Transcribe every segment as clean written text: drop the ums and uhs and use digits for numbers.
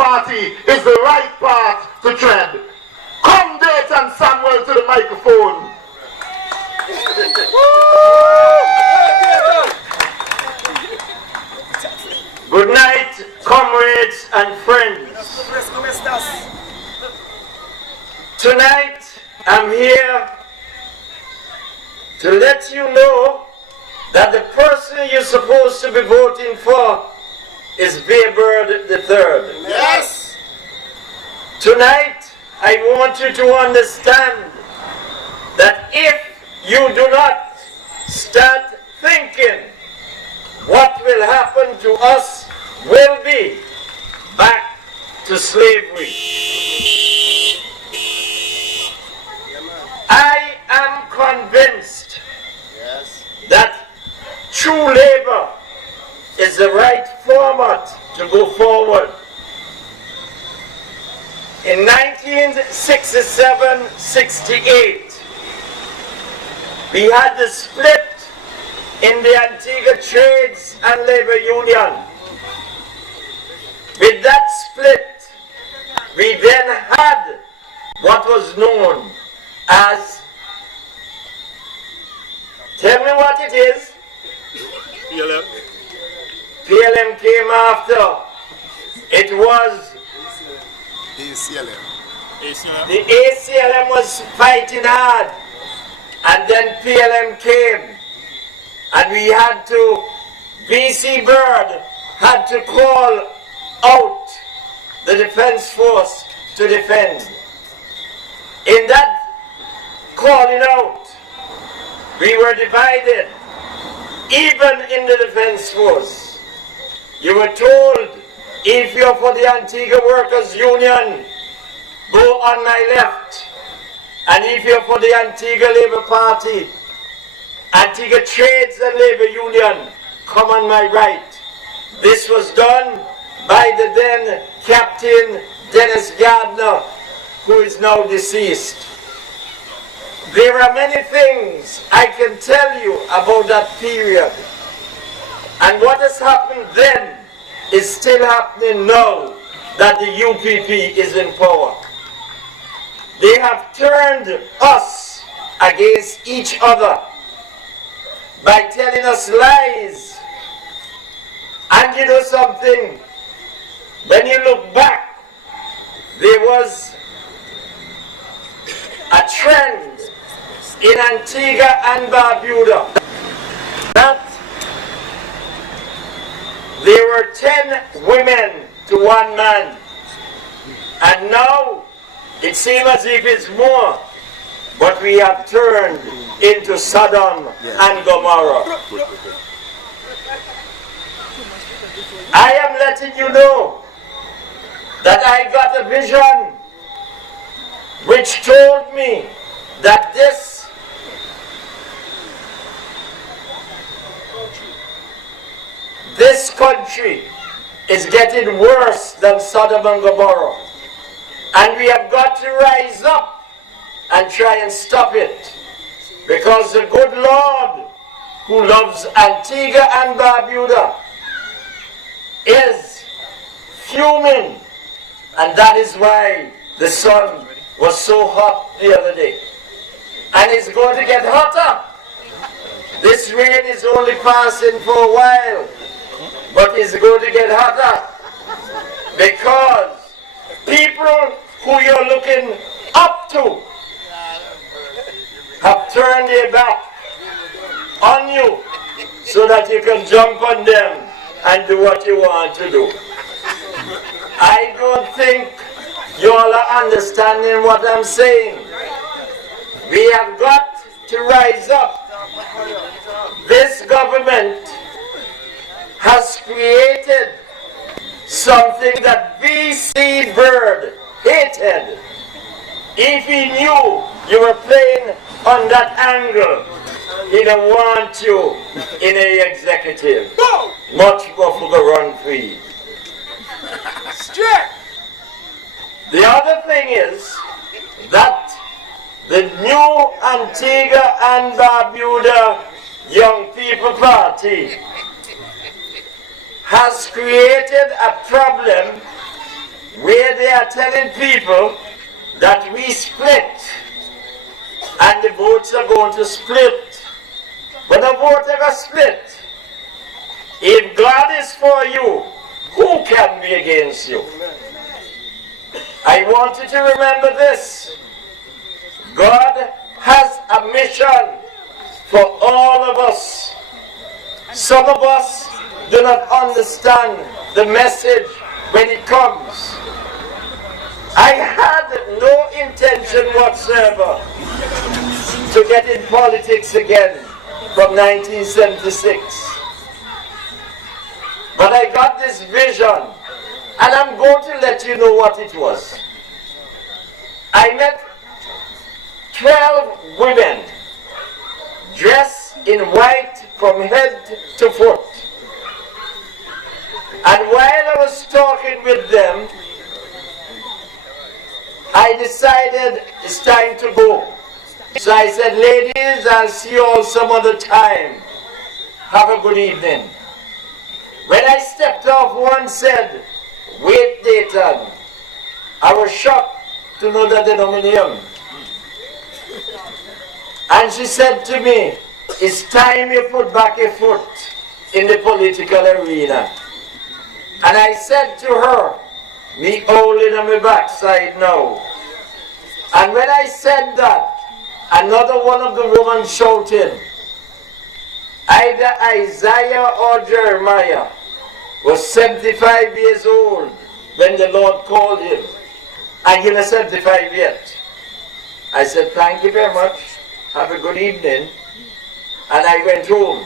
party is the right path to tread. Come Dayton Samuel to the microphone. Good night, comrades and friends. Tonight, I'm here to let you know that the person you're supposed to be voting for is Baybird III. Yes! Tonight, I want you to understand that if you do not start thinking, what will happen to us will be back to slavery. I am convinced that true labor is the right format to go forward. In 1967-68, we had the split in the Antigua Trades and Labor Union. With that split, we then had what was known as, tell me what it is. PLM. PLM came after. It was ACLM. the ACLM was fighting hard, and then PLM came, and we had to, BC Bird had to call out the defense force to defend. In that calling out, we were divided, even in the defense force. You were told, if you're for the Antigua Workers Union, go on my left. And if you're for the Antigua Labour Party, Antigua Trades and Labour Union, come on my right. This was done by the then Captain Dennis Gardner, who is now deceased. There are many things I can tell you about that period. And what has happened then is still happening now that the UPP is in power. They have turned us against each other by telling us lies. And you know something? When you look back, there was a trend in Antigua and Barbuda that there were 10 women to 1 man. And now it seems as if it's more, but we have turned into Sodom and Gomorrah. I am letting you know that I got a vision which told me that this country is getting worse than Sodom and Gomorrah. And we have got to rise up and try and stop it. Because the good Lord, who loves Antigua and Barbuda, is fuming. And that is why the sun was so hot the other day. And it's going to get hotter. This rain is only passing for a while, but it's going to get hotter. Because people who you're looking up to have turned their back on you so that you can jump on them and do what you want to do. I don't think you all are understanding what I'm saying. We have got to rise up. This government has created something that B.C. Bird hated. If he knew you were playing on that angle, he don't want you in a executive. Much more for the run free. The other thing is that the new Antigua and Barbuda Young People Party has created a problem where they are telling people that we split and the votes are going to split. But the vote ever split. If God is for you, who can be against you? I want you to remember this. God has a mission for all of us. Some of us do not understand the message when it comes. I had no intention whatsoever to get in politics again from 1976. But I got this vision, and I'm going to let you know what it was. I met 12 women dressed in white from head to foot. And while I was talking with them, I decided it's time to go. So I said, ladies, I'll see you all some other time. Have a good evening. When I stepped off, one said, wait, Dayton. I was shocked to know that they know my name. And she said to me, it's time you put back a foot in the political arena. And I said to her, me holding on my backside now. And when I said that, another one of the women shouted, either Isaiah or Jeremiah was 75 years old when the Lord called him. And he's not 75 yet. I said, thank you very much. Have a good evening. And I went home.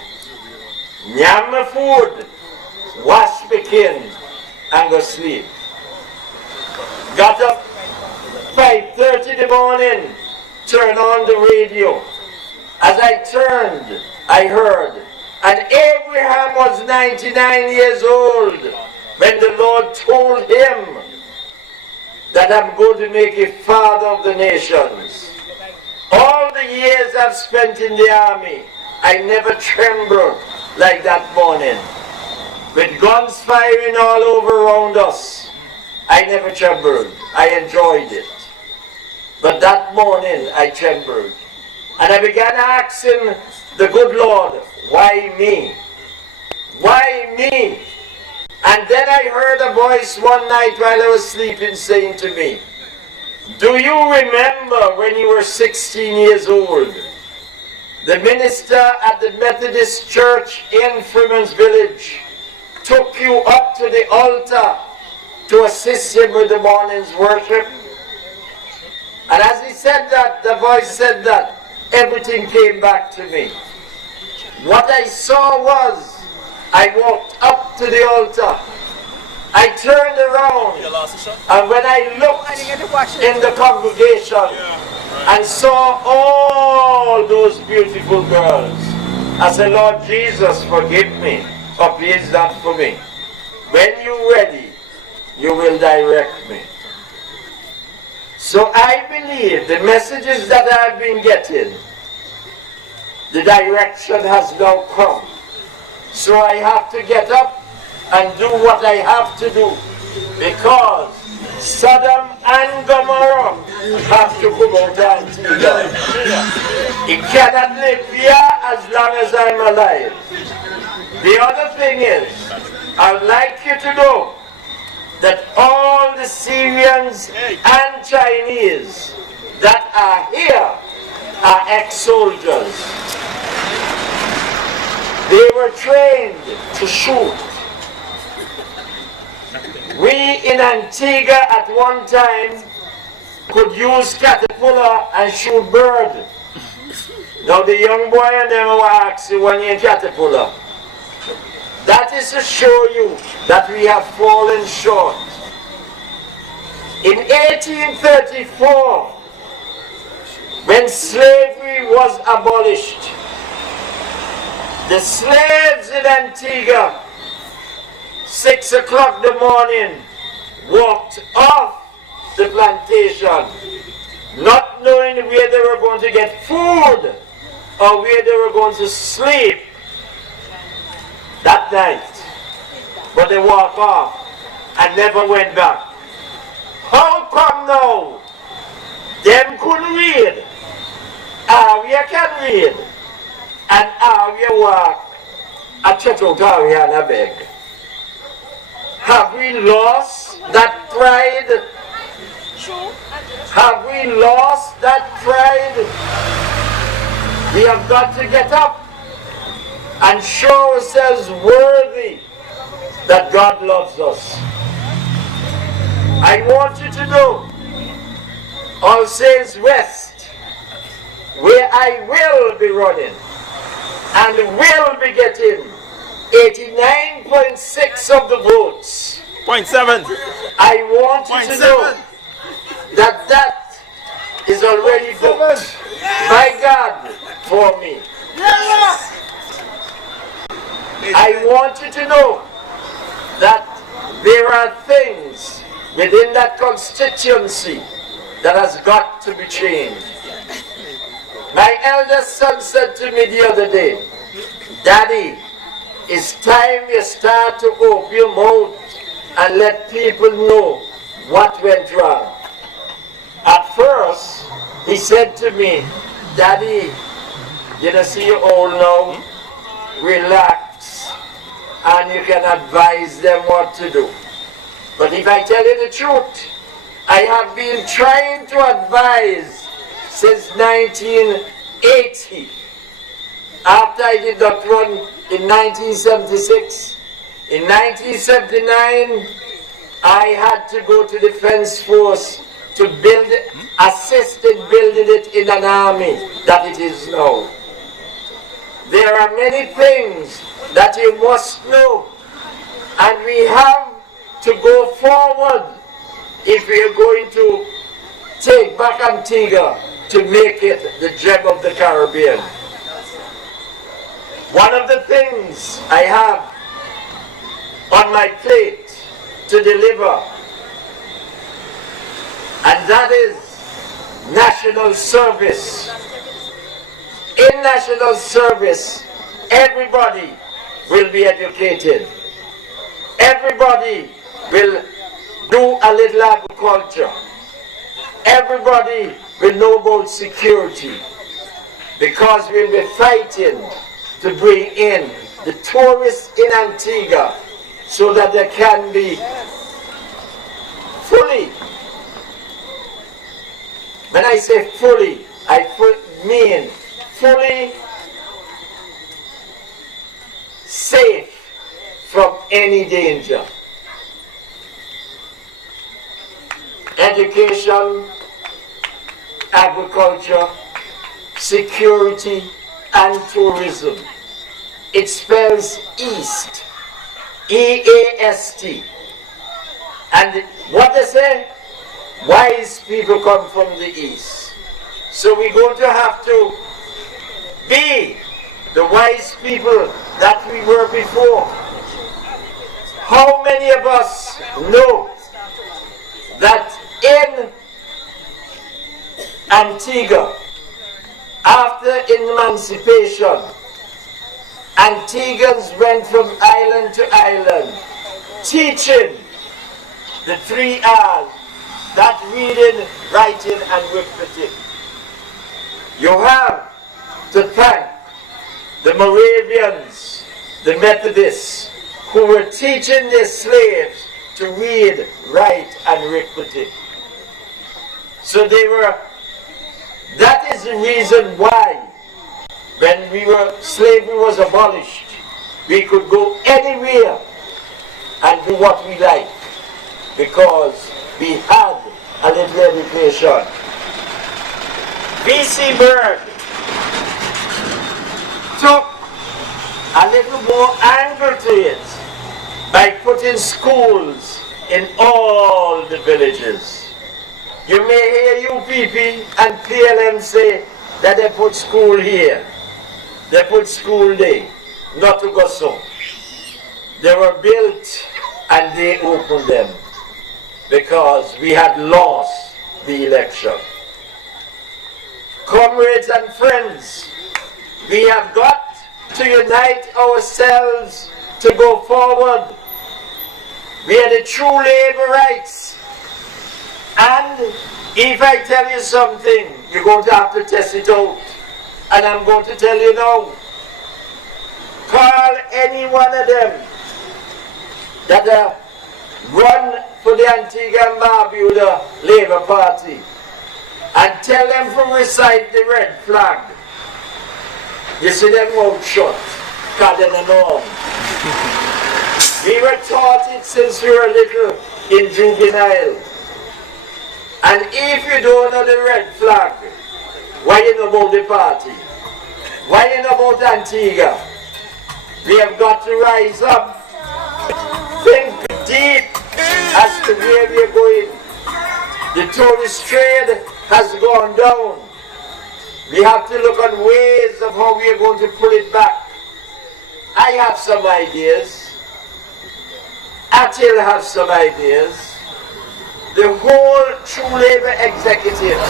Nyam my food, wash my kin, and go sleep. Got up 5:30 in the morning, turned on the radio. As I turned, I heard, and Abraham was 99 years old when the Lord told him that I'm going to make a father of the nations. All the years I've spent in the army, I never trembled like that morning. With guns firing all over around us, I never trembled. I enjoyed it. But that morning, I trembled. And I began asking the good Lord, why me? Why me? And then I heard a voice one night while I was sleeping saying to me, do you remember when you were 16 years old? The minister at the Methodist Church in Freeman's Village took you up to the altar to assist him with the morning's worship. And as he said that, the voice said that, everything came back to me. What I saw was, I walked up to the altar, I turned around, and when I looked in the congregation and saw all those beautiful girls, I said, Lord Jesus, forgive me, or please not for me. When you're ready, you will direct me. So I believe the messages that I've been getting, the direction has now come. So I have to get up and do what I have to do, because Sodom and Gomorrah have to come out of Antigua. It cannot live here as long as I'm alive. The other thing is, I would like you to know that all the Syrians and Chinese that are here are ex-soldiers. They were trained to shoot. We in Antigua at one time could use caterpillar and shoot bird. Now the young boy and them will ask you when you're caterpillar. That is to show you that we have fallen short. In 1834, when slavery was abolished, the slaves in Antigua, 6 o'clock in the morning, walked off the plantation, not knowing where they were going to get food or where they were going to sleep that night. But they walked off and never went back. come now? Them couldn't read. We can read. And we walk a church out and a beg. Have we lost that pride? Have we lost that pride? We have got to get up and show ourselves worthy that God loves us. I want you to know, All Saints West, where I will be running and will be getting 89.6 of the votes. 0.7. I want you to know that that is already booked by God for me. I want you to know that there are things within that constituency that has got to be changed. My eldest son said to me the other day, Daddy, it's time you start to open your mouth and let people know what went wrong. At first, he said to me, Daddy, you don't see you're old now? Relax, and you can advise them what to do. But if I tell you the truth, I have been trying to advise since 1980. After I did that run in 1976, in 1979, I had to go to Defense Force to build, assist in building it in an army that it is now. There are many things that you must know, and we have to go forward if we are going to take back Antigua to make it the gem of the Caribbean. One of the things I have on my plate to deliver, and that is national service. In national service, everybody will be educated. Everybody will do a little agriculture. Everybody will know about security, because we'll be fighting to bring in the tourists in Antigua so that they can be fully, when I say fully, I mean fully safe from any danger. Education, agriculture, security, and tourism. It spells East, E-A-S-T. And what they say? Wise people come from the East. So we're going to have to be the wise people that we were before. How many of us know that in Antigua, after emancipation, Antiguans went from island to island, teaching the 3 R's, that reading, writing, and arithmetic. You have to thank the Moravians, the Methodists, who were teaching their slaves to read, write, and arithmetic. So they were, that is the reason why when slavery was abolished, we could go anywhere and do what we like, because we had a little education. V.C. Bird took a little more angle to it by putting schools in all the villages. You may hear UPP and PLM say that they put school here, they put school there, not to go so. They were built and they opened them because we had lost the election. Comrades and friends, we have got to unite ourselves to go forward. We are the true labor rights. And if I tell you something, you're going to have to test it out. And I'm going to tell you now. Call any one of them that run for the Antigua and Barbuda Labour Party and tell them to recite the red flag. You see them mouth shut, because they don't know. We were taught it since we were little in juvenile. And if you don't know the red flag, why you know about the party? Why you know about Antigua? We have got to rise up, think deep as to where we are going. The tourist trade has gone down. We have to look at ways of how we are going to pull it back. I have some ideas. Atil has some ideas. The whole True Labour executive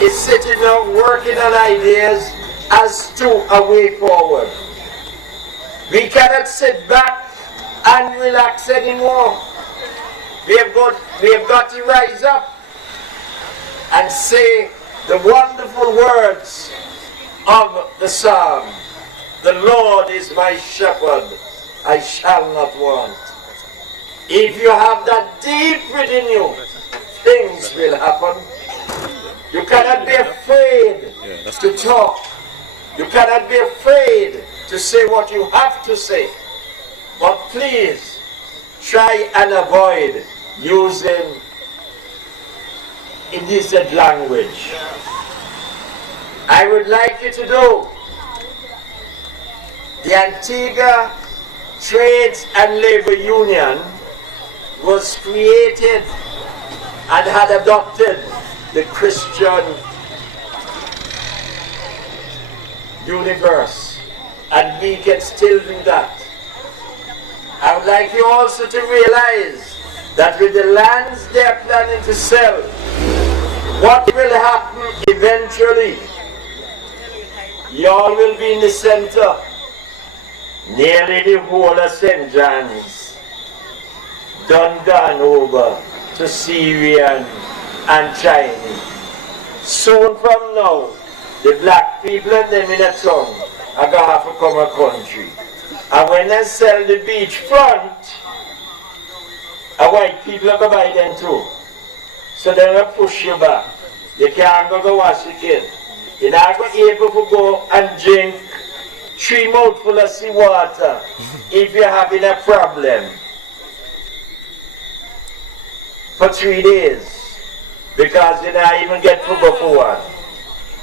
is sitting now working on ideas as to a way forward. We cannot sit back and relax anymore. We have got to rise up and say the wonderful words of the psalm. The Lord is my shepherd, I shall not want. If you have that deep within you, things will happen. You cannot be afraid to talk. You cannot be afraid to say what you have to say. But please, try and avoid using indecent language. I would like you to know the Antigua Trades and Labor Union was created and had adopted the Christian universe, and we can still do that. I would like you also to realize that with the lands they are planning to sell, what will happen eventually? Y'all will be in the center, nearly the whole of St. John's, done gone over to Syrian and Chinese. Soon from now, the black people and them in a town are going to have to come a country. And when they sell the beachfront, white people are going to buy them too. So they're going to push you back. You can't go wash your kid. You're not going to be able to go and drink 3 mouthfuls of seawater if you're having a problem for 3 days, because you don't even get to go for one.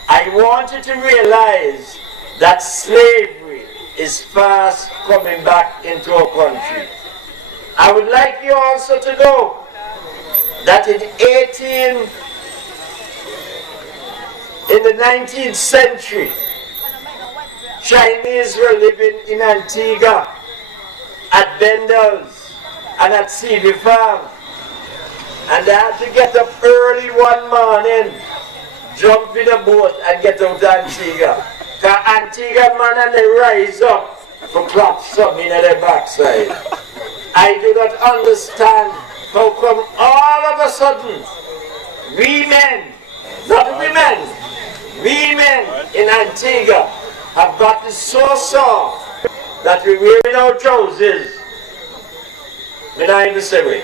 I want you to realize that slavery is fast coming back into our country. I would like you also to know that in the 19th century, Chinese were living in Antigua, at Bendel's and at Seavey Farm. And they had to get up early one morning, jump in a boat and get out to Antigua. Because Antigua man and they rise up for clap something in their backside. I do not understand how come all of a sudden we men, not women, we men in Antigua have gotten so soft that we're wearing our trousers. We don't even say we.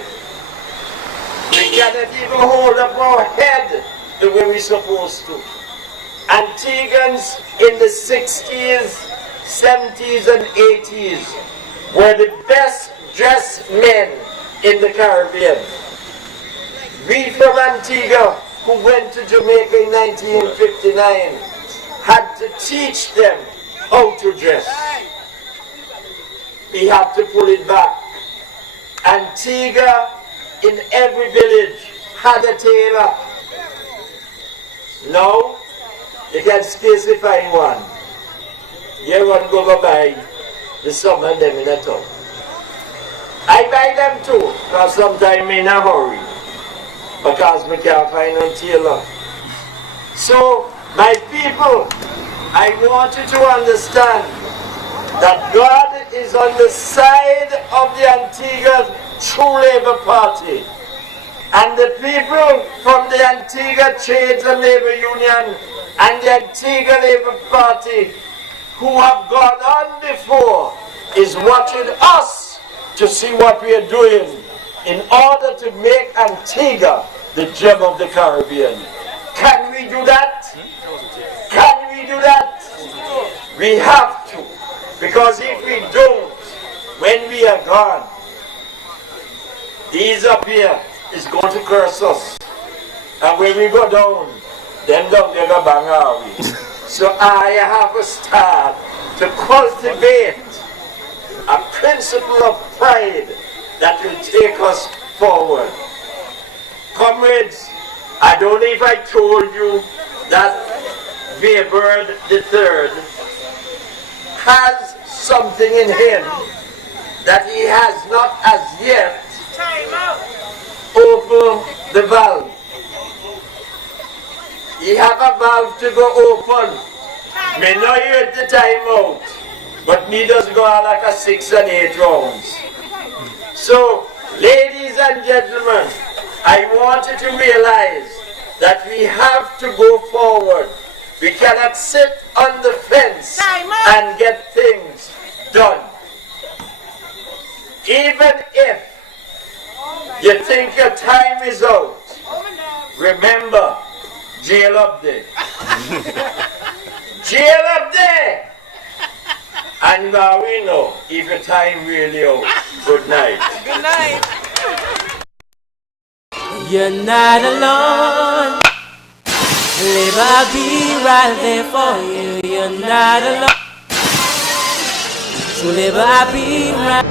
We cannot even hold up our head the way we're supposed to. Antiguans in the 60s, 70s and 80s were the best dressed men in the Caribbean. We from Antigua, who went to Jamaica in 1959, had to teach them how to dress. We have to pull it back. Antigua, in every village, had a tailor. Now, you can scarcely find one. You want to go buy the some of them in a town. I buy them too, because sometimes I'm in a hurry, because we can't find a tailor. So, my people, I want you to understand that God is on the side of the Antigua True Labour Party. And the people from the Antigua Trades and Labor Union and the Antigua Labor Party who have gone on before is watching us to see what we are doing in order to make Antigua the gem of the Caribbean. Can we do that? Can we do that? We have to. Because if we don't, when we are gone, these up here is going to curse us. And when we go down, them down there go bang our way. So I have to start to cultivate a principle of pride that will take us forward. Comrades, I don't know if I told you that Weber III has something in him that he has not as yet opened the valve. He have a valve to go open. May not hear the time out, but me does go on like a 6 and 8 rounds. So, ladies and gentlemen, I want you to realize that we have to go forward. We cannot sit on the fence and get things done. Even if you think your time is out, remember, jail up there. Jail up there. And now we know if your time really out. Good night. Good night. You're not alone. Live, I'll be right there for you. You're not alone. So live, I'll be right.